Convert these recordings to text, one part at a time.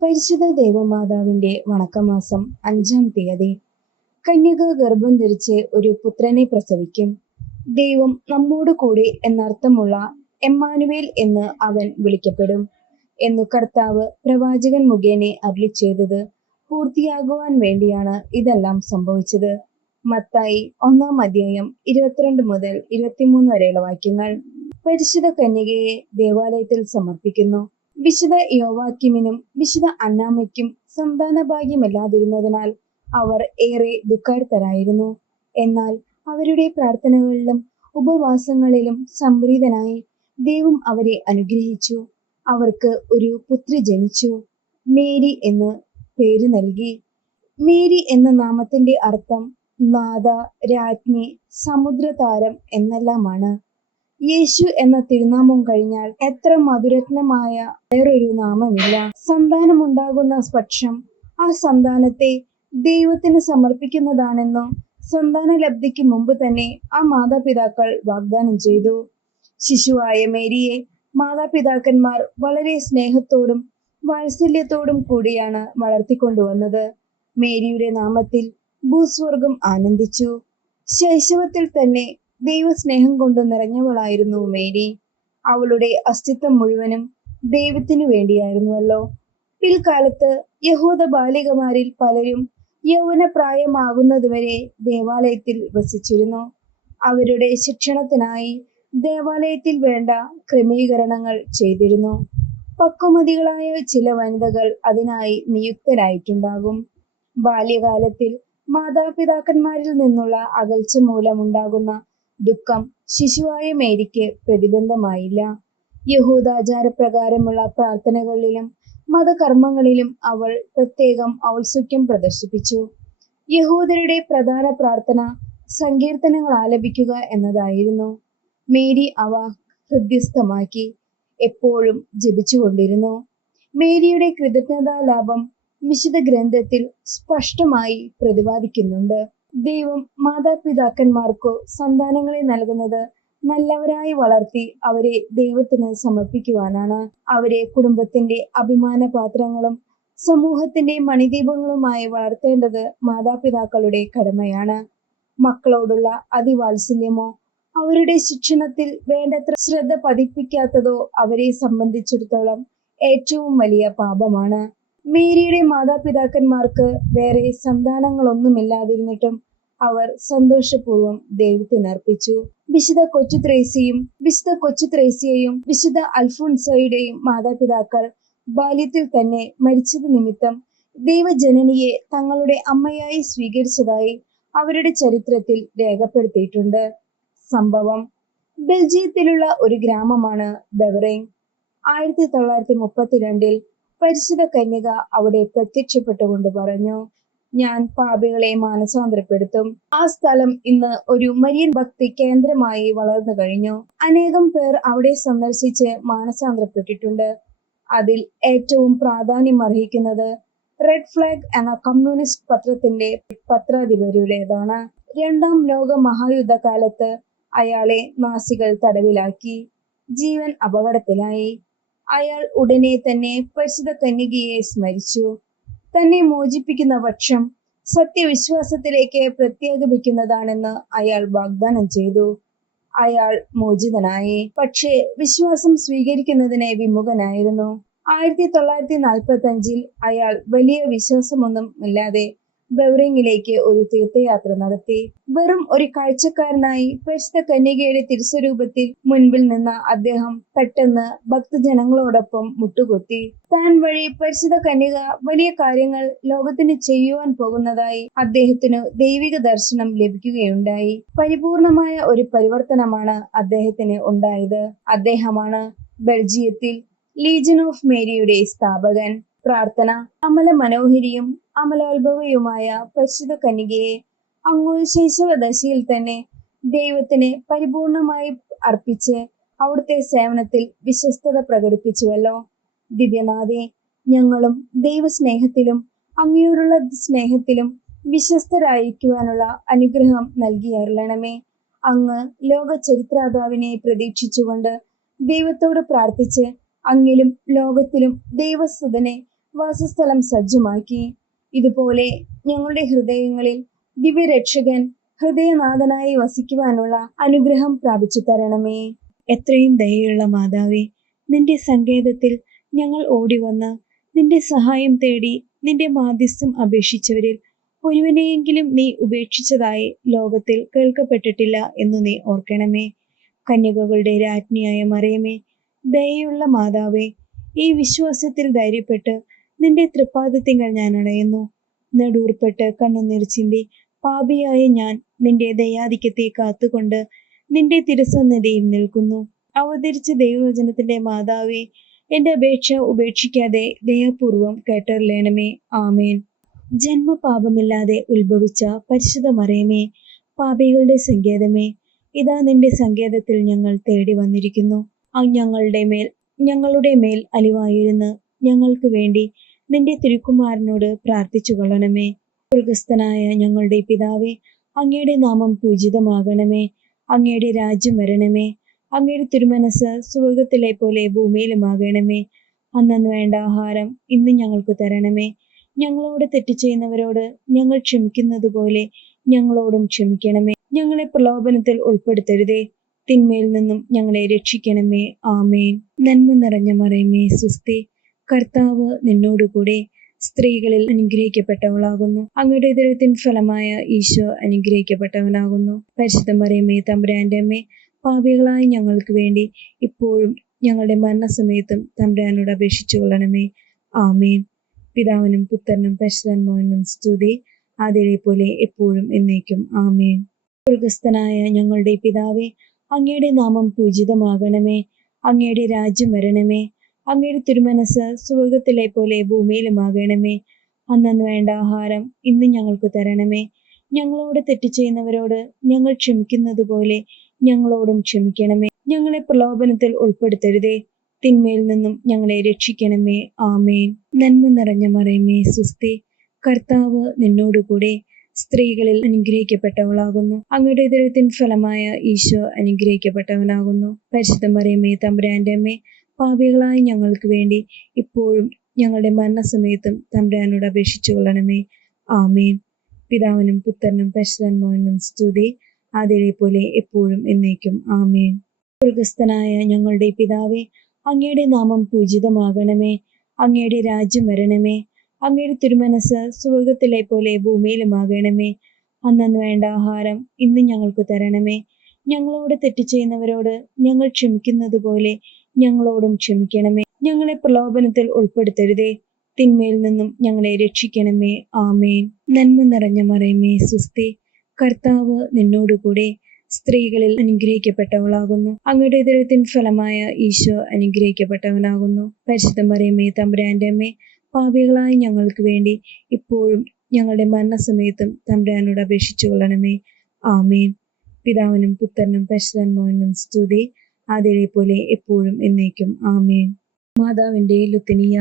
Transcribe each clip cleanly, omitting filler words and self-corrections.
പരിശുദ്ധ ദേവമാതാവിന്റെ വണക്കമാസം 5-ാം തീയതി. കന്യക ഗർഭം ധരിച്ച് ഒരു പുത്രനെ പ്രസവിക്കും. ദൈവം നമ്മോട് കൂടെ എന്നർത്ഥമുള്ള എമ്മാനുവേൽ എന്ന് അവൻ വിളിക്കപ്പെടും എന്നു കർത്താവ് പ്രവാചകൻ മുഖേന അരുളിച്ചെയ്തത് പൂർത്തിയാകുവാൻ വേണ്ടിയാണ് ഇതെല്ലാം സംഭവിച്ചത്. മത്തായി 1-ാം അധ്യായം 22 മുതൽ 23 വരെയുള്ള വാക്യങ്ങൾ. പരിശുദ്ധ കന്യകയെ ദേവാലയത്തിൽ സമർപ്പിക്കുന്നു. വിശുദ്ധ യോവാക്യമിനും വിശുദ്ധ അന്നാമയ്ക്കും സന്താനഭാഗ്യമല്ലാതിരുന്നതിനാൽ അവർ ഏറെ ദുഃഖാർത്തരായിരുന്നു. എന്നാൽ അവരുടെ പ്രാർത്ഥനകളിലും ഉപവാസങ്ങളിലും സംപ്രീതനായി ദൈവം അവരെ അനുഗ്രഹിച്ചു. അവർക്ക് ഒരു പുത്രി ജനിച്ചു. മേരി എന്ന് പേര് നൽകി. മേരി എന്ന നാമത്തിന്റെ അർത്ഥം നാഥ, രാജ്ഞി, സമുദ്രതാരം എന്നെല്ലാമാണ്. യേശു എന്ന തിരുനാമം കഴിഞ്ഞാൽ എത്ര മധുരത്നമായ വേറൊരു നാമമില്ല. സന്താനമുണ്ടാകുന്ന പക്ഷം ആ സന്താനത്തെ ദൈവത്തിന് സമർപ്പിക്കുന്നതാണെന്നും സന്താനലബ്ധിക്ക് മുമ്പ് തന്നെ ആ മാതാപിതാക്കൾ വാഗ്ദാനം ചെയ്തു. ശിശുവായ മേരിയെ മാതാപിതാക്കന്മാർ വളരെ സ്നേഹത്തോടും വാത്സല്യത്തോടും കൂടിയാണ് വളർത്തിക്കൊണ്ടുവന്നത്. മേരിയുടെ നാമത്തിൽ ഭൂസ്വർഗം ആനന്ദിച്ചു. ശൈശവത്തിൽ തന്നെ ദൈവസ്നേഹം കൊണ്ട് നിറഞ്ഞവളായിരുന്നു മേരി. അവളുടെ അസ്തിത്വം മുഴുവനും ദൈവത്തിനു വേണ്ടിയായിരുന്നുവല്ലോ. പിൽക്കാലത്ത് യഹൂദ ബാലികമാരിൽ പലരും യൗവനപ്രായമാകുന്നതുവരെ ദേവാലയത്തിൽ വസിച്ചിരുന്നു. അവരുടെ ശിക്ഷണത്തിനായി ദേവാലയത്തിൽ വേണ്ട ക്രമീകരണങ്ങൾ ചെയ്തിരുന്നു. പക്വമതികളായ ചില വനിതകൾ അതിനായി നിയുക്തരായിട്ടുണ്ടാകും. ബാല്യകാലത്തിൽ മാതാപിതാക്കന്മാരിൽ നിന്നുള്ള അകൽച്ച മൂലമുണ്ടാകുന്ന ദുഃഖം ശിശുവായ മേരിക്ക് പ്രതിബന്ധമായില്ല. യഹൂദാചാരപ്രകാരമുള്ള പ്രാർത്ഥനകളിലും മതകർമ്മങ്ങളിലും അവൾ പ്രത്യേകം ഔത്സുക്യം പ്രദർശിപ്പിച്ചു. യഹൂദരുടെ പ്രധാന പ്രാർത്ഥന സങ്കീർത്തനങ്ങൾ ആലപിക്കുക എന്നതായിരുന്നു. മേരി അവ ഹൃദ്യസ്ഥമാക്കി എപ്പോഴും ജപിച്ചുകൊണ്ടിരുന്നു. മേരിയുടെ കൃതജ്ഞതാലാപം വിശുദ്ധ ഗ്രന്ഥത്തിൽ സ്പഷ്ടമായി പ്രതിപാദിക്കുന്നുണ്ട്. ദൈവം മാതാപിതാക്കന്മാർക്കു സന്താനങ്ങളെ നൽകുന്നത് നല്ലവരായി വളർത്തി അവരെ ദൈവത്തിന് സമർപ്പിക്കുവാനാണ്. അവരെ കുടുംബത്തിന്റെ അഭിമാന പാത്രങ്ങളും സമൂഹത്തിന്റെ മണിദീപങ്ങളുമായി വളർത്തേണ്ടത് മാതാപിതാക്കളുടെ കടമയാണ്. മക്കളോടുള്ള അതിവാത്സല്യമോ അവരുടെ ശിക്ഷണത്തിൽ വേണ്ടത്ര ശ്രദ്ധ പതിപ്പിക്കാത്തതോ അവരെ സംബന്ധിച്ചിടത്തോളം ഏറ്റവും വലിയ പാപമാണ്. മേരിയുടെ മാതാപിതാക്കന്മാർക്ക് വേറെ സന്താനങ്ങളൊന്നുമില്ലാതിരുന്നിട്ടും അവർ സന്തോഷപൂർവ്വം ദൈവത്തിനർപ്പിച്ചു. വിശുദ്ധ കൊച്ചുത്രേസ്യയും വിശുദ്ധ അൽഫോൻസോയുടെയും മാതാപിതാക്കൾ ബാല്യത്തിൽ തന്നെ മരിച്ചത് നിമിത്തം ദൈവജനനിയെ തങ്ങളുടെ അമ്മയായി സ്വീകരിച്ചതായി അവരുടെ ചരിത്രത്തിൽ രേഖപ്പെടുത്തിയിട്ടുണ്ട്. സംഭവം ബെൽജിയത്തിലുള്ള ഒരു ഗ്രാമമാണ് ബെവറേങ്. 1932 പരിശുദ്ധ കന്യക അവിടെ പ്രത്യക്ഷപ്പെട്ടുകൊണ്ട് പറഞ്ഞു, ഞാൻ പാപികളെ മാനസാന്തരപ്പെടുത്തും. ആ സ്ഥലം ഇന്ന് ഒരു മരിയൻ ഭക്തി കേന്ദ്രമായി വളർന്നു കഴിഞ്ഞു. അനേകം പേർ അവിടെ സന്ദർശിച്ച് മാനസാന്തരപ്പെട്ടിട്ടുണ്ട്. അതിൽ ഏറ്റവും പ്രാധാന്യം അർഹിക്കുന്നത് റെഡ് ഫ്ലാഗ് എന്ന കമ്മ്യൂണിസ്റ്റ് പത്രത്തിന്റെ പത്രാധിപരുടേതാണ്. 2-ാം ലോക മഹായുദ്ധകാലത്ത് അയാളെ നാസികൾ തടവിലാക്കി. ജീവൻ അപകടത്തിലായി. അയാൾ ഉടനെ തന്നെ പരിശുദ്ധ കന്യകയെ സ്മരിച്ചു. തന്നെ മോചിപ്പിക്കുന്ന പക്ഷം സത്യവിശ്വാസത്തിലേക്ക് പ്രത്യേകിപ്പിക്കുന്നതാണെന്ന് അയാൾ വാഗ്ദാനം ചെയ്തു. അയാൾ മോചിതനായി. പക്ഷേ വിശ്വാസം സ്വീകരിക്കുന്നതിന് വിമുഖനായിരുന്നു. 1945 അയാൾ വലിയ വിശ്വാസമൊന്നും ഇല്ലാതെ ബെവറിങ്ങിലേക്ക് ഒരു തീർത്ഥയാത്ര നടത്തി. വെറും ഒരു കാഴ്ചക്കാരനായി പരിശുദ്ധ കന്യകയുടെ തിരുസ്വരൂപത്തിൽ മുൻപിൽ നിന്ന അദ്ദേഹം പെട്ടെന്ന് ഭക്തജനങ്ങളോടൊപ്പം മുട്ടുകുത്തി. താൻ വഴി പരിശുദ്ധ കന്യക വലിയ കാര്യങ്ങൾ ലോകത്തിന് ചെയ്യുവാൻ പോകുന്നതായി അദ്ദേഹത്തിനു ദൈവിക ദർശനം ലഭിക്കുകയുണ്ടായി. പരിപൂർണമായ ഒരു പരിവർത്തനമാണ് അദ്ദേഹത്തിന് ഉണ്ടായത്. അദ്ദേഹമാണ് ബെൽജിയത്തിൽ ലീജിയൻ ഓഫ് മേരിയുടെ സ്ഥാപകൻ. പ്രാർത്ഥന അമല മനോഹരിയും അമലോത്ഭവയുമായ പരിശുദ്ധ കന്യകയെ അങ്ങ് ശൈശവദശയിൽ തന്നെ ദൈവത്തിന് പരിപൂർണമായി അർപ്പിച്ച് അവിടുത്തെ സേവനത്തിൽ വിശ്വസ്തത പ്രകടിപ്പിച്ചുവല്ലോ. ദിവ്യനാഥേ, ഞങ്ങളും ദൈവസ്നേഹത്തിലും അങ്ങയോടുള്ള സ്നേഹത്തിലും വിശ്വസ്തരായിരിക്കുവാനുള്ള അനുഗ്രഹം നൽകിയരുളണമേ. അങ്ങ് ലോക ചരിത്രാതാവിനെ പ്രതീക്ഷിച്ചുകൊണ്ട് ദൈവത്തോട് പ്രാർത്ഥിച്ച് അങ്ങിലും ലോകത്തിലും ദൈവസുതനെ വാസസ്ഥലം സജ്ജമാക്കി. ഇതുപോലെ ഞങ്ങളുടെ ഹൃദയങ്ങളിൽ ദിവ്യരക്ഷകൻ ഹൃദയനാഥനായി വസിക്കുവാനുള്ള അനുഗ്രഹം പ്രാപിച്ചു തരണമേ. എത്രയും ദയയുള്ള മാതാവേ, നിന്റെ സങ്കേതത്തിൽ ഞങ്ങൾ ഓടിവന്ന് നിന്റെ സഹായം തേടി നിന്റെ മാധ്യസ്ഥം അപേക്ഷിച്ചവരിൽ ഒരുവനെയെങ്കിലും നീ ഉപേക്ഷിച്ചതായി ലോകത്തിൽ കേൾക്കപ്പെട്ടിട്ടില്ല എന്ന് നീ ഓർക്കണമേ. കന്യകകളുടെ രാജ്ഞിയായ മറിയമേ, ദയയുള്ള മാതാവേ, ഈ വിശ്വാസത്തിൽ ധൈര്യപ്പെട്ട് നിന്റെ തൃപ്പാദത്തിങ്കൽ ഞാൻ അണയുന്നു. നെടുവർപ്പെട്ട് കണ്ണുനീർ ചിന്തി പാപിയായ ഞാൻ നിന്റെ ദയാധിക്യത്തെ കാത്തുകൊണ്ട് നിന്റെ തിരുസന്നിധിയിൽ നിൽക്കുന്നു. അവതരിച്ച ദൈവവചനത്തിന്റെ മാതാവേ, എന്റെ അപേക്ഷ ഉപേക്ഷിക്കാതെ ദയാപൂർവം കേട്ടറിയണമേ. ആമേൻ. ജന്മപാപമില്ലാതെ ഉത്ഭവിച്ച പരിശുദ്ധ മറിയമേ, പാപികളുടെ സങ്കേതമേ, ഇതാ നിന്റെ സങ്കേതത്തിൽ ഞങ്ങൾ തേടി വന്നിരിക്കുന്നു. ഞങ്ങളുടെ മേൽ അലിവായിരുന്ന് ഞങ്ങൾക്ക് വേണ്ടി നിന്റെ തിരുക്കുമാരനോട് പ്രാർത്ഥിച്ചു കൊള്ളണമേ. സ്വർഗസ്ഥനായ ഞങ്ങളുടെ പിതാവേ, അങ്ങയുടെ നാമം പൂജിതമാകണമേ. അങ്ങയുടെ രാജ്യം വരണമേ. അങ്ങയുടെ തിരുമനസ് സ്വർഗത്തിലെ പോലെ ഭൂമിയിലുമാകണമേ. അന്നന്ന് വേണ്ട ആഹാരം ഇന്ന് ഞങ്ങൾക്ക് തരണമേ. ഞങ്ങളോട് തെറ്റ് ചെയ്യുന്നവരോട് ഞങ്ങൾ ക്ഷമിക്കുന്നത് പോലെ ഞങ്ങളോടും ക്ഷമിക്കണമേ. ഞങ്ങളെ പ്രലോഭനത്തിൽ ഉൾപ്പെടുത്തരുതേ, തിന്മയിൽ നിന്നും ഞങ്ങളെ രക്ഷിക്കണമേ. ആമേൻ. നന്മ നിറഞ്ഞ മറിയമേ, സ്വസ്തി, കർത്താവ് നിന്നോടുകൂടെ സ്ത്രീകളിൽ അനുഗ്രഹിക്കപ്പെട്ടവളാകുന്നു. അങ്ങയുടെ ഉദരത്തിൻ ഫലമായ ഈശോ അനുഗ്രഹിക്കപ്പെട്ടവനാകുന്നു. പരിശുദ്ധ മറിയമേ, തമ്പുരാന്റെ അമ്മേ, പാപികളായ ഞങ്ങൾക്ക് വേണ്ടി ഇപ്പോഴും ഞങ്ങളുടെ മരണസമയത്തും തമ്പുരാനോട് അപേക്ഷിച്ചു കൊള്ളണമേ. ആമേൻ. പിതാവിനും പുത്രനും പരിശുദ്ധാത്മാവിനും സ്തുതി, ആദിയിലെ പോലെ എപ്പോഴും എന്നേക്കും. ആമേൻ. സ്വർഗസ്ഥനായ ഞങ്ങളുടെ പിതാവേ, അങ്ങയുടെ നാമം പൂജിതമാകണമേ. അങ്ങയുടെ രാജ്യം വരണമേ. അങ്ങയുടെ തിരുമനസ് സ്വർഗത്തിലെ പോലെ ഭൂമിയിലുമാകണമേ. അന്നന്ന് വേണ്ട ആഹാരം ഇന്ന് ഞങ്ങൾക്ക് തരണമേ. ഞങ്ങളോട് തെറ്റ് ചെയ്യുന്നവരോട് ഞങ്ങൾ ക്ഷമിക്കുന്നത് പോലെ ഞങ്ങളോടും ക്ഷമിക്കണമേ. ഞങ്ങളെ പ്രലോഭനത്തിൽ ഉൾപ്പെടുത്തരുതേ, തിന്മയിൽ നിന്നും ഞങ്ങളെ രക്ഷിക്കണമേ. ആമേൻ. നന്മ നിറഞ്ഞ മറിയമേ, സ്വസ്തി, കർത്താവ് നിന്നോടുകൂടെ സ്ത്രീകളിൽ അനുഗ്രഹിക്കപ്പെട്ടവളാകുന്നു. അങ്ങയുടെ ഉദരത്തിൻ ഫലമായ ഈശോ അനുഗ്രഹിക്കപ്പെട്ടവനാകുന്നു. പരിശുദ്ധ മറിയമേ, തമ്പുരാന്റെ അമ്മേ, പാപികളായ ഞങ്ങൾക്ക് വേണ്ടി ഇപ്പോഴും ഞങ്ങളുടെ മരണസമയത്തും തമ്പുരാനോട് അപേക്ഷിച്ചു കൊള്ളണമേ. ആമേൻ. പിതാവിനും പുത്രനും പരിശുദ്ധാത്മാവിനും സ്തുതി, ആദിയിലെ പോലെ എപ്പോഴും എന്നേക്കും. ആമേൻ. സ്വർഗസ്ഥനായ ഞങ്ങളുടെ പിതാവേ, അങ്ങയുടെ നാമം പൂജിതമാകണമേ. അങ്ങയുടെ രാജ്യം വരണമേ. അങ്ങയുടെ തിരുമനസ് സ്വർഗത്തിലെ പോലെ ഭൂമിയിലുമാകണമേ. അന്നന്ന് വേണ്ട ആഹാരം ഇന്ന് ഞങ്ങൾക്ക് തരണമേ. ഞങ്ങളോട് തെറ്റ് ചെയ്യുന്നവരോട് ഞങ്ങൾ ക്ഷമിക്കുന്നത് പോലെ ഞങ്ങളോടും ക്ഷമിക്കണമേ. ഞങ്ങളെ പ്രലോഭനത്തിൽ ഉൾപ്പെടുത്തരുതേ, തിന്മയിൽ നിന്നും ഞങ്ങളെ രക്ഷിക്കണമേ. ആമേൻ. നന്മ നിറഞ്ഞ മറിയമേ, സ്വസ്തി, കർത്താവ് നിന്നോടുകൂടെ സ്ത്രീകളിൽ അനുഗ്രഹിക്കപ്പെട്ടവളാകുന്നു. അങ്ങയുടെ ഉദരത്തിൻ ഫലമായ ഈശോ അനുഗ്രഹിക്കപ്പെട്ടവനാകുന്നു. പരിശുദ്ധ മറിയമേ, തമ്പുരാന്റെ അമ്മേ, പാപികളായ ഞങ്ങൾക്ക് വേണ്ടി ഇപ്പോഴും ഞങ്ങളുടെ മരണസമയത്തും തമ്പുരാനോട് അപേക്ഷിച്ചു കൊള്ളണമേ. ആമേൻ. പിതാവിനും പുത്രനും പരിശുദ്ധാത്മാവിനും സ്തുതി, ആദിയിലെ പോലെ എപ്പോഴും എന്നേക്കും. ആമേൻ. മാതാവിന്റെ ലുത്തിനിയ.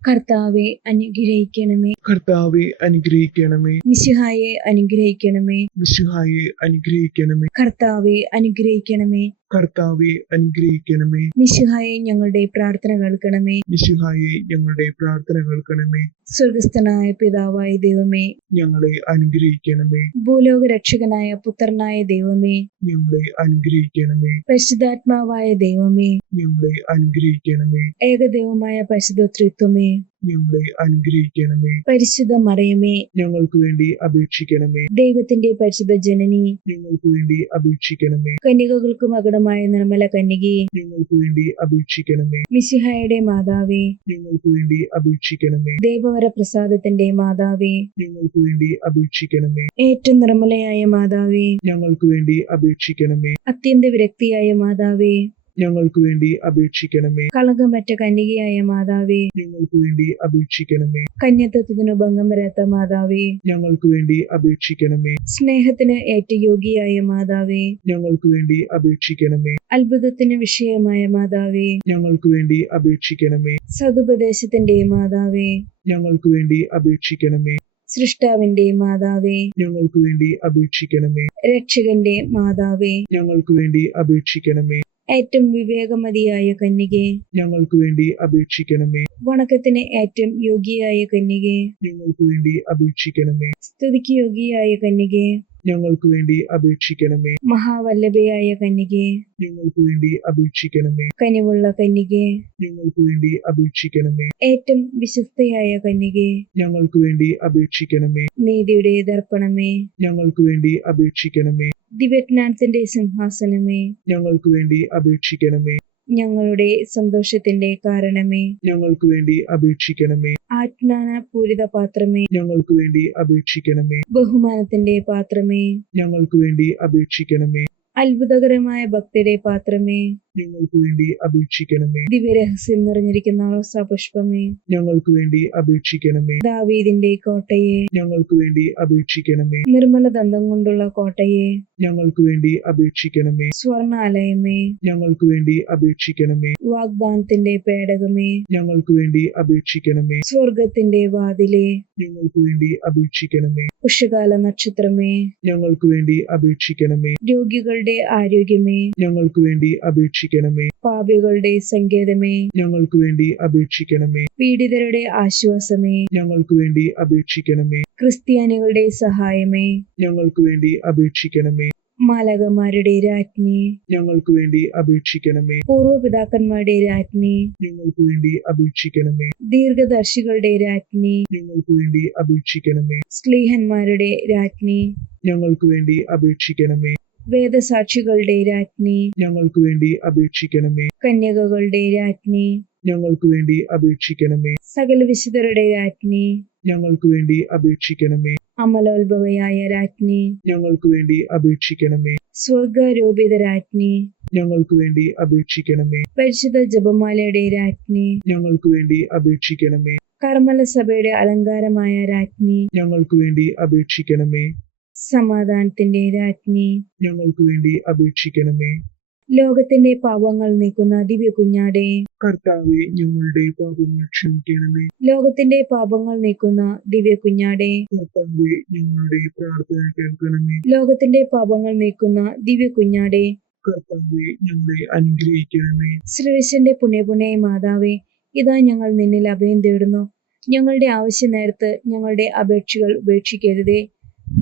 കർത്താവെ അനുഗ്രഹിക്കണമേ. കർത്താവെ അനുഗ്രഹിക്കണമേ. മിശിഹായെ അനുഗ്രഹിക്കണമേ. മിശിഹായെ അനുഗ്രഹിക്കണമേ. കർത്താവെ അനുഗ്രഹിക്കണമേ. കർത്താവെ അനുഗ്രഹിക്കണമേ. മിശിഹായെ ഞങ്ങളുടെ പ്രാർത്ഥന കേൾക്കണമേ. മിശിഹായെ ഞങ്ങളുടെ പ്രാർത്ഥന കേൾക്കണമേ. സ്വർഗസ്ഥനായ പിതാവായ ദൈവമേ, ഞങ്ങളെ അനുഗ്രഹിക്കണമേ. ഭൂലോക രക്ഷകനായ പുത്രനായ ദൈവമേ, ഞങ്ങളെ അനുഗ്രഹിക്കണമേ. പരിശുദ്ധാത്മാവായ ദൈവമേ, ഞങ്ങളെ അനുഗ്രഹിക്കണമേ. ഏകദൈവമായ പരിശുദ്ധ ത്രിത്വമേ, ഞങ്ങളെ അനുഗ്രഹിക്കണമേ. പരിശുദ്ധ മറിയമേ, ഞങ്ങൾക്ക് വേണ്ടി അപേക്ഷിക്കണമേ. ദൈവത്തിന്റെ പരിശുദ്ധ ജനനി, ഞങ്ങൾക്ക് വേണ്ടി അപേക്ഷിക്കണമേ. കന്യകകൾക്ക് മകുടമായ നിർമ്മല കന്യകയെ, ഞങ്ങൾക്ക് വേണ്ടി അപേക്ഷിക്കണമേ. മിശിഹായുടെ മാതാവേ, ഞങ്ങൾക്ക് വേണ്ടി അപേക്ഷിക്കണമേ. ദേവവര പ്രസാദത്തിന്റെ മാതാവേ, ഞങ്ങൾക്ക് വേണ്ടി അപേക്ഷിക്കണമേ. ഏറ്റവും നിർമ്മലയായ മാതാവേ, ഞങ്ങൾക്ക് വേണ്ടി അപേക്ഷിക്കണമേ. അത്യന്ത വിരക്തിയായ മാതാവേ, ഞങ്ങൾക്ക് വേണ്ടി അപേക്ഷിക്കണമേ. കളങ്കമറ്റ കന്യകയായ മാതാവേ, ഞങ്ങൾക്ക് വേണ്ടി അപേക്ഷിക്കണമേ. കന്യത്വത്തിന് ഭംഗം വരാത്ത മാതാവേ, ഞങ്ങൾക്ക് വേണ്ടി അപേക്ഷിക്കണമേ. സ്നേഹത്തിന് ഏറ്റ യോഗ്യയായ മാതാവേ, ഞങ്ങൾക്ക് വേണ്ടി അപേക്ഷിക്കണമേ. അത്ഭുതത്തിന് വിഷയമായ മാതാവേ, ഞങ്ങൾക്ക് വേണ്ടി അപേക്ഷിക്കണമേ. സതുപദേശത്തിന്റെ മാതാവേ, ഞങ്ങൾക്ക് വേണ്ടി അപേക്ഷിക്കണമേ. സൃഷ്ടാവിന്റെ മാതാവേ, ഞങ്ങൾക്ക് വേണ്ടി അപേക്ഷിക്കണമേ. രക്ഷകന്റെ മാതാവേ, ഞങ്ങൾക്ക് വേണ്ടി അപേക്ഷിക്കണമേ. ഏറ്റവും വിവേകമതിയായ കന്യകെ, ഞങ്ങൾക്ക് വേണ്ടി അപേക്ഷിക്കണമേ. വണക്കത്തിന് ഏറ്റവും യോഗ്യയായ കന്യകെ, ഞങ്ങൾക്ക് വേണ്ടി അപേക്ഷിക്കണമേ. സ്തുതിക്ക് യോഗ്യയായ കന്യകെ, ഞങ്ങൾക്ക് വേണ്ടി അപേക്ഷിക്കണമേ. മഹാവല്ലഭയായ കന്യകെ, ഞങ്ങൾക്ക് വേണ്ടി അപേക്ഷിക്കണമേ. കനിവുള്ള കന്യകെ, ഞങ്ങൾക്ക് വേണ്ടി അപേക്ഷിക്കണമേ. ഏറ്റവും വിശ്വസ്തയായ കന്യകെ, ഞങ്ങൾക്ക് വേണ്ടി അപേക്ഷിക്കണമേ. നീതിയുടെ ദർപ്പണമേ, ഞങ്ങൾക്ക് വേണ്ടി അപേക്ഷിക്കണമേ. ദിവ്യജ്ഞാനത്തിന്റെ സിംഹാസനമേ, ഞങ്ങൾക്ക് വേണ്ടി അപേക്ഷിക്കണമേ. ഞങ്ങളുടെ സന്തോഷത്തിന്റെ കാരണമേ, ഞങ്ങൾക്ക് വേണ്ടി അപേക്ഷിക്കണമേ. ആജ്ഞാന പൂരിത പാത്രമേ, ഞങ്ങൾക്ക് വേണ്ടി അപേക്ഷിക്കണമേ. ബഹുമാനത്തിന്റെ പാത്രമേ, ഞങ്ങൾക്ക് വേണ്ടി അപേക്ഷിക്കണമേ. അത്ഭുതകരമായ ഭക്തിയുടെ പാത്രമേ, ഞങ്ങൾക്ക് വേണ്ടി അപേക്ഷിക്കണമേ. ദിവ്യരഹസ്യം നിറഞ്ഞിരിക്കുന്ന റോസാപുഷ്പമേ, ഞങ്ങൾക്ക് വേണ്ടി അപേക്ഷിക്കണമേ. ദാവീദിന്റെ കോട്ടയെ, ഞങ്ങൾക്ക് വേണ്ടി അപേക്ഷിക്കണമേ. നിർമ്മല ദന്തം കൊണ്ടുള്ള കോട്ടയെ, ഞങ്ങൾക്ക് വേണ്ടി അപേക്ഷിക്കണമേ. സ്വർണാലയമേ, ഞങ്ങൾക്ക് വേണ്ടി അപേക്ഷിക്കണമേ. വാഗ്ദാനത്തിന്റെ പേടകമേ, ഞങ്ങൾക്ക് വേണ്ടി അപേക്ഷിക്കണമേ. സ്വർഗത്തിന്റെ വാതിലെ, ഞങ്ങൾക്ക് വേണ്ടി അപേക്ഷിക്കണമേ. ഉഷകാല നക്ഷത്രമേ, ഞങ്ങൾക്ക് വേണ്ടി അപേക്ഷിക്കണമേ. രോഗികളുടെ ആരോഗ്യമേ, ഞങ്ങൾക്ക് വേണ്ടി അപേക്ഷിക്കണമേ. പാപികളുടെ സങ്കേതമേ, ഞങ്ങൾക്ക് വേണ്ടി അപേക്ഷിക്കണമേ. പീഡിതരുടെ ആശ്വാസമേ, ഞങ്ങൾക്ക് വേണ്ടി അപേക്ഷിക്കണമേ. ക്രിസ്ത്യാനികളുടെ സഹായമേ, ഞങ്ങൾക്ക് വേണ്ടി അപേക്ഷിക്കണമേ. മാലാഖമാരുടെ രാജ്ഞി, ഞങ്ങൾക്ക് വേണ്ടി അപേക്ഷിക്കണമേ. പൂർവ്വപിതാക്കന്മാരുടെ രാജ്ഞി, ഞങ്ങൾക്ക് വേണ്ടി അപേക്ഷിക്കണമേ. ദീർഘദർശികളുടെ രാജ്ഞി, ഞങ്ങൾക്ക് വേണ്ടി അപേക്ഷിക്കണമേ. സ്ലീഹന്മാരുടെ രാജ്ഞി, ഞങ്ങൾക്ക് വേണ്ടി അപേക്ഷിക്കണമേ. വേദസാക്ഷികളുടെ രാജ്ഞി, ഞങ്ങൾക്ക് വേണ്ടി അപേക്ഷിക്കണമേ. കന്യകകളുടെ രാജ്ഞി, ഞങ്ങൾക്ക് വേണ്ടി അപേക്ഷിക്കണമേ. സകല വിശുദ്ധരുടെ രാജ്ഞി, ഞങ്ങൾക്ക് വേണ്ടി അപേക്ഷിക്കണമേ. അമലോത്ഭവയായ രാജ്ഞി, ഞങ്ങൾക്ക് വേണ്ടി അപേക്ഷിക്കണമേ. സ്വർഗാരോപിത രാജ്ഞി, ഞങ്ങൾക്ക് വേണ്ടി അപേക്ഷിക്കണമേ. പരിശുദ്ധ ജപമാലയുടെ രാജ്ഞി, ഞങ്ങൾക്ക് വേണ്ടി അപേക്ഷിക്കണമേ. കർമ്മല സഭയുടെ അലങ്കാരമായ രാജ്ഞി, ഞങ്ങൾക്ക് വേണ്ടി അപേക്ഷിക്കണമേ. സമാധാനത്തിന്റെ രാജ്ഞി, ഞങ്ങൾക്ക് വേണ്ടി അപേക്ഷിക്കണമേ. ലോകത്തിന്റെ പാപങ്ങൾ നീക്കുന്ന ദിവ്യ കുഞ്ഞാടേ, കർത്താവെ, ഞങ്ങളുടെ പാപങ്ങൾ ക്ഷമിക്കണമേ. ലോകത്തിന്റെ പാപങ്ങൾ നീക്കുന്ന ദിവ്യ കുഞ്ഞാടേ, കർത്താവെ, ഞങ്ങളുടെ പ്രാർത്ഥന കേൾക്കണമേ. ലോകത്തിന്റെ പാപങ്ങൾ നീക്കുന്ന ദിവ്യ കുഞ്ഞാടേ, കർത്താവെ, ഞങ്ങളെ അനുഗ്രഹിക്കണമേ. ശ്രീവിശന്റെ പുണ്യപുണ്യ മാതാവേ, ഇതാ ഞങ്ങൾ നിന്നിൽ അഭയം തേടുന്നു. ഞങ്ങളുടെ ആവശ്യ നേരത്ത് ഞങ്ങളുടെ അപേക്ഷകൾ ഉപേക്ഷിക്കരുതേ.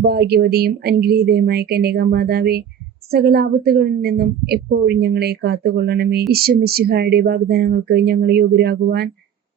ഭാഗ്യവതിയും അനുഗ്രഹീതയുമായ കന്യകാമാതാവേ, സകല ആപത്തുകളിൽ നിന്നും എപ്പോഴും ഞങ്ങളെ കാത്തുകൊള്ളണമേ. ഈശോ മിശിഹായുടെ വാഗ്ദാനങ്ങൾക്ക് ഞങ്ങൾ യോഗ്യരാകുവാൻ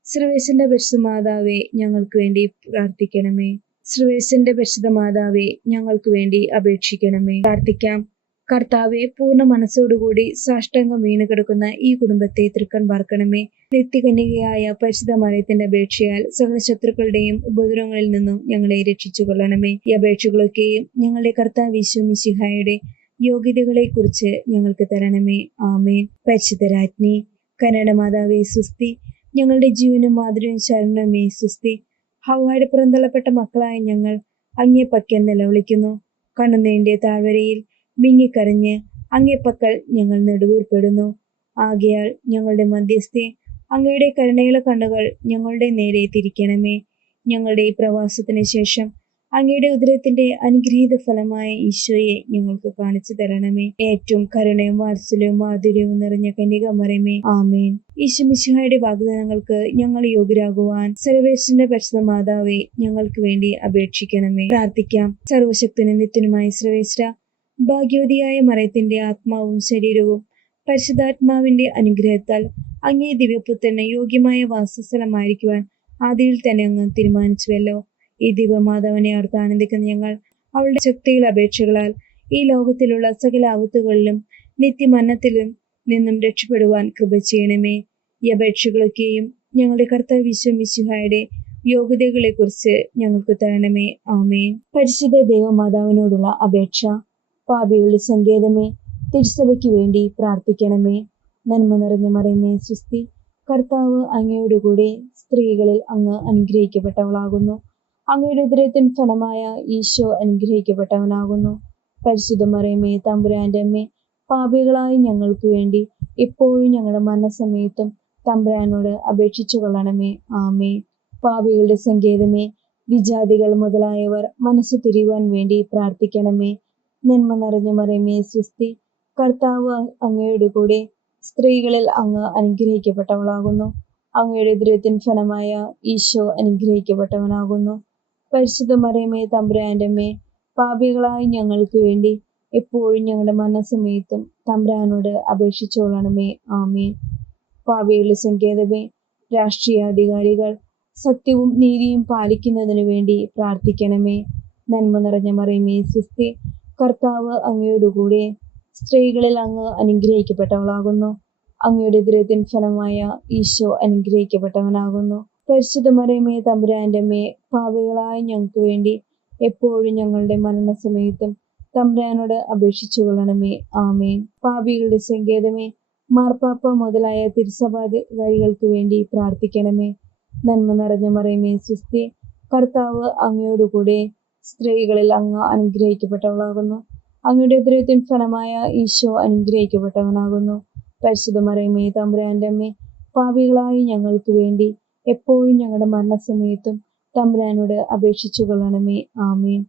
സർവേശ്വരന്റെ പരിശുദ്ധ മാതാവേ, ഞങ്ങൾക്ക് വേണ്ടി പ്രാർത്ഥിക്കണമേ. സർവേശ്വരന്റെ പരിശുദ്ധ മാതാവേ, ഞങ്ങൾക്ക് വേണ്ടി അപേക്ഷിക്കണമേ. പ്രാർത്ഥിക്കാം. കർത്താവെ, പൂർണ്ണ മനസ്സോടുകൂടി സാഷ്ടാംഗം വീണ് കിടക്കുന്ന ഈ കുടുംബത്തെ തൃക്കൺ പാർക്കണമേ. നിത്യകന്യകയായ പരിശുദ്ധ മറിയത്തിന്റെ അപേക്ഷയാൽ സകല ശത്രുക്കളുടെയും ഉപദ്രവങ്ങളിൽ നിന്നും ഞങ്ങളെ രക്ഷിച്ചു കൊള്ളണമേ. ഈ അപേക്ഷകളൊക്കെയും ഞങ്ങളുടെ കർത്താവ് ഈശോ മിശിഹായുടെ യോഗ്യതകളെ കുറിച്ച് ഞങ്ങൾക്ക് തരണമേ. ആമേൻ. പരിശുദ്ധ രാജ്ഞി, കരുണാമാതാവേ സുസ്തി. ഞങ്ങളുടെ ജീവനും മാതൃയും ശരണമേ സുസ്തി. ഹവ്വായുടെ പുറന്തള്ളപ്പെട്ട മക്കളായ ഞങ്ങൾ അങ്ങേ പക്കൽ നിലവിളിക്കുന്നു. കണ്ണുനീരിന്റെ താഴ്വരയിൽ വിങ്ങിക്കരഞ്ഞ് അങ്ങേ പക്കൽ ഞങ്ങൾ നെടുവീർപ്പെടുന്നു. ആകയാൽ ഞങ്ങളുടെ മധ്യസ്ഥെ, അങ്ങയുടെ കരുണയുള്ള കണ്ണുകൾ ഞങ്ങളുടെ നേരെ തിരിക്കണമേ. ഞങ്ങളുടെ ഈ പ്രവാസത്തിന് ശേഷം അങ്ങയുടെ ഉദരത്തിന്റെ അനുഗ്രഹീത ഫലമായ ഈശോയെ ഞങ്ങൾക്ക് കാണിച്ചു തരണമേ. ഏറ്റവും കരുണയും വാത്സല്യവും മാധുര്യവും നിറഞ്ഞ കന്യകാമറിയമേ, ആമേൻ. ഈശോ മിശിഹായുടെ വാഗ്ദാനങ്ങൾക്ക് ഞങ്ങൾ യോഗ്യരാകുവാൻ സർവേശ്വരന്റെ പരിശുദ്ധ മാതാവേ, ഞങ്ങൾക്ക് വേണ്ടി അപേക്ഷിക്കണമേ. പ്രാർത്ഥിക്കാം. സർവശക്തനും നിത്യനുമായ സർവേശ്വര, ഭാഗ്യവതിയായ മറിയത്തിന്റെ ആത്മാവും ശരീരവും പരിശുദ്ധാത്മാവിന്റെ അനുഗ്രഹത്താൽ അങ്ങേ ദിവ്യപുത്രന് യോഗ്യമായ വാസസ്ഥലമായിരിക്കുവാൻ ആദിയിൽ തന്നെ അങ്ങ് തീരുമാനിച്ചുവല്ലോ. ഈ ദിവ്യമാതാവിനെ ഓർത്ത് ആനന്ദിക്കുന്ന ഞങ്ങൾ അവളുടെ ശക്തിയുള്ള അപേക്ഷകളാൽ ഈ ലോകത്തിലുള്ള സകല ആപത്തുകളിലും നിത്യമരണത്തിലും നിന്നും രക്ഷപ്പെടുവാൻ കൃപ ചെയ്യണമേ. ഈ അപേക്ഷകളൊക്കെയും ഞങ്ങളുടെ കർത്താവ് ഈശോ മിശിഹായുടെ യോഗ്യതകളെ കുറിച്ച് ഞങ്ങൾക്ക് തരണമേ. ആമേൻ. പരിശുദ്ധ ദൈവമാതാവിനോടുള്ള അപേക്ഷ. പാപികളുടെ സങ്കേതമേ, തിരുസഭയ്ക്ക് വേണ്ടി പ്രാർത്ഥിക്കണമേ. നന്മ നിറഞ്ഞ മറിയമേ സുസ്തി. കർത്താവ് അങ്ങയോടുകൂടെ സ്ത്രീകളിൽ അങ്ങ് അനുഗ്രഹിക്കപ്പെട്ടവളാകുന്നു. അങ്ങയുടെ ഉദരത്തിൻ ഫലമായ ഈശോ അനുഗ്രഹിക്കപ്പെട്ടവനാകുന്നു. പരിശുദ്ധ മറിയമേ, തമ്പുരാന്റെ അമ്മേ, പാപികളായ ഞങ്ങൾക്ക് വേണ്ടി എപ്പോഴും ഞങ്ങളുടെ മരണസമയത്തും തമ്പുരാനോട് അപേക്ഷിച്ചു കൊള്ളണമേ. ആമേൻ. പാപികളുടെ സങ്കേതമേ, വിജാതികൾ മുതലായവർ മനസ്സു തിരിയുവാൻ വേണ്ടി പ്രാർത്ഥിക്കണമേ. നന്മ നിറഞ്ഞ മറിയമേ സുസ്തി. കർത്താവ് അങ്ങയോട് കൂടെ സ്ത്രീകളിൽ അങ്ങ് അനുഗ്രഹിക്കപ്പെട്ടവളാകുന്നു. അങ്ങയുടെ ഉദരത്തിൻ ഫലമായ ഈശോ അനുഗ്രഹിക്കപ്പെട്ടവനാകുന്നു. പരിശുദ്ധ മറിയമേ, തമ്പുരാന്റെ അമ്മേ, പാപികളായ ഞങ്ങൾക്ക് വേണ്ടി എപ്പോഴും ഞങ്ങളുടെ മരണസമയത്തും തമ്പുരാനോട് അപേക്ഷിച്ചുകൊള്ളണമേ. ആമേൻ. പാപികളുടെ സങ്കേതമേ, രാഷ്ട്രീയാധികാരികൾ സത്യവും നീതിയും പാലിക്കുന്നതിനു വേണ്ടി പ്രാർത്ഥിക്കണമേ. നന്മ നിറഞ്ഞ മറിയമേ, സ്വസ്തി, കർത്താവ് അങ്ങയോടുകൂടെ സ്ത്രീകളിൽ അങ്ങ് അനുഗ്രഹിക്കപ്പെട്ടവളാകുന്നു. അങ്ങയുടെ ഉദരത്തിൻ ഫലമായ ഈശോ അനുഗ്രഹിക്കപ്പെട്ടവനാകുന്നു. പരിശുദ്ധ മറിയമേ, തമ്പുരാന്റെ അമ്മേ, പാപികളായ ഞങ്ങൾക്ക് വേണ്ടി എപ്പോഴും ഞങ്ങളുടെ മരണസമയത്തും തമ്പുരാനോട് അപേക്ഷിച്ചുകൊള്ളണമേ. ആമേൻ. പാപികളുടെ സങ്കേതമേ, മാർപ്പാപ്പ മുതലായ തിരുസഭാധികാരികൾക്ക് വേണ്ടി പ്രാർത്ഥിക്കണമേ. നന്മ നിറഞ്ഞ മറിയമേ, സ്വസ്തി, കർത്താവ് അങ്ങയോടുകൂടെ സ്ത്രീകളിൽ അങ്ങ് അനുഗ്രഹിക്കപ്പെട്ടവളാകുന്നു. അങ്ങയുടെ ഉദരത്തിൻ ഫലമായ ഈശോ അനുഗ്രഹിക്കപ്പെട്ടവനാകുന്നു. പരിശുദ്ധ മറിയമേ, തമ്പുരാന്റെ അമ്മേ, പാപികളായ ഞങ്ങൾക്ക് വേണ്ടി എപ്പോഴും ഞങ്ങളുടെ മരണസമയത്തും തമ്പുരാനോട് അപേക്ഷിച്ചുകൊള്ളണമേ. ആമേൻ.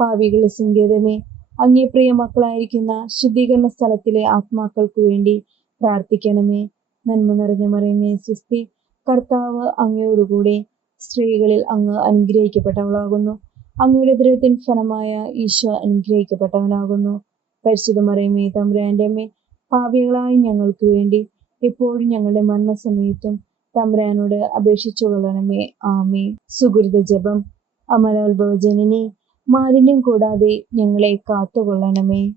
പാപികളുടെ സങ്കേതമേ, അങ്ങേ പ്രിയ മക്കളായിരിക്കുന്ന ശുദ്ധീകരണ സ്ഥലത്തിലെ ആത്മാക്കൾക്ക് വേണ്ടി പ്രാർത്ഥിക്കണമേ. നന്മ നിറഞ്ഞ മറിയമേ, സ്വസ്തി, കർത്താവ് അങ്ങയോടുകൂടെ സ്ത്രീകളിൽ അങ്ങ് അനുഗ്രഹിക്കപ്പെട്ടവളാകുന്നു. അങ്ങയുടെ ഉദരത്തിൻ ഫലമായ ഈശോ അനുഗ്രഹിക്കപ്പെട്ടവനാകുന്നു. പരിശുദ്ധ മറിയമേ, തമ്പുരാന്റെ അമ്മേ, പാപികളായ ഞങ്ങൾക്ക് വേണ്ടി എപ്പോഴും ഞങ്ങളുടെ മരണസമയത്തും തമ്പുരാനോട് അപേക്ഷിച്ചുകൊള്ളണമേ. ആമേൻ. സുകൃത ജപം. അമലോത്ഭവ ജനനി, മാലിന്യം കൂടാതെ ഞങ്ങളെ കാത്തുകൊള്ളണമേ.